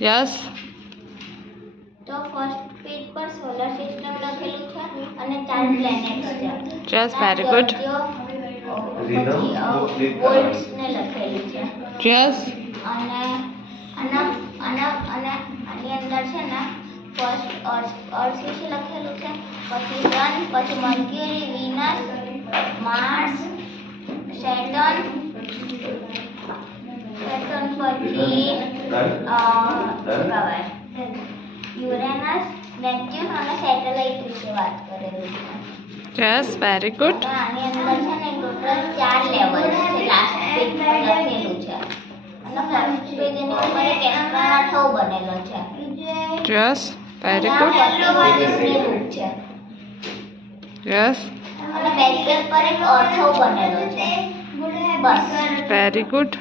Yes. તો first page પર solar system લખેલું છે અને 4 પ્લેનેટ્સ છે. Yes, very good. વોલ્ટ્સ ને લખેલું છે. યસ. અને આની અંદર છે ને ફર્સ્ટ અર્થ વિશે લખેલું છે, પછી સન, પછી મર્ક્યુરી, વિનસ, માર્સ, સેટર્ન, પછી યુરેનસ, નેપચ્યુન અને સેટેલાઇટ વિશે વાત કરેલી છે. Yes, very good. આની અંદર છે ને ટોટલ 4 લેવલ છે. લાસ્ટ પેજ પર લખેલું છે અને ફર્સ્ટ પેજ એની ઉપર એક એસ્ટ્રોનોટ બનેલો છે. Yes, very good. છે યસ, અને બેક પેજ પર એક અર્થ બનેલો છે. બસ. Very good.